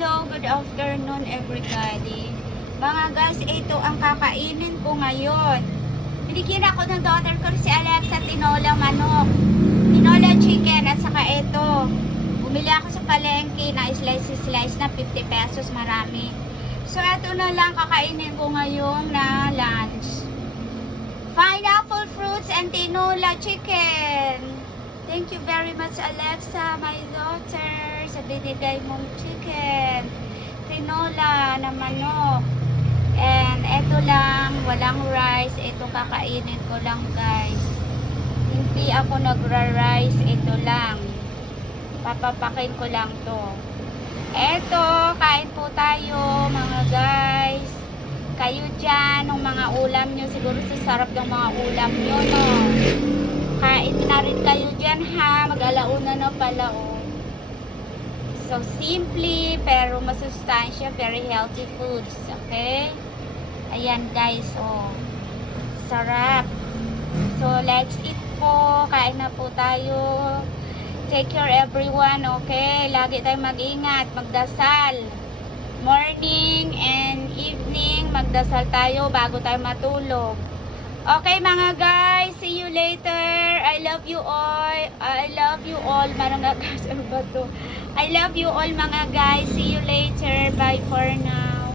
Hello, good afternoon everybody. Mga guys, ito ang kakainin ko ngayon. Binigyan ako ng daughter ko si Alexa tinola manok, tinola chicken, at saka ito. Bumili ako sa palengke na slice na 50 pesos, marami. So ito na lang kakainin ko ngayon na lunch. Pineapple fruits and tinola chicken. Thank you very much, Alexa, my daughter, sa binigay mong chicken, tinola na manok. And eto lang, walang rice. Ito kakainin ko lang, guys. Hindi ako nagra-rice. Ito lang. Papapakin ko lang to. Eto, kain po tayo, mga guys. Kayo dyan, ng mga ulam nyo. Siguro sasarap ng mga ulam nyo, no? Kain na rin kayo dyan, ha? Mag-alauna na pala, oh. So, simple, pero masustansya, very healthy foods, okay? Ayan, guys, oh. Sarap. So, let's eat po. Kain na po tayo. Take care, everyone, okay? Lagi tayong mag-ingat, magdasal. Morning and evening, magdasal tayo bago tayo matulog. Okay, mga guys, see you later. I love you all. I love you all, mga guys. Ano ba to? I love you all, mga guys. See you later. Bye for now.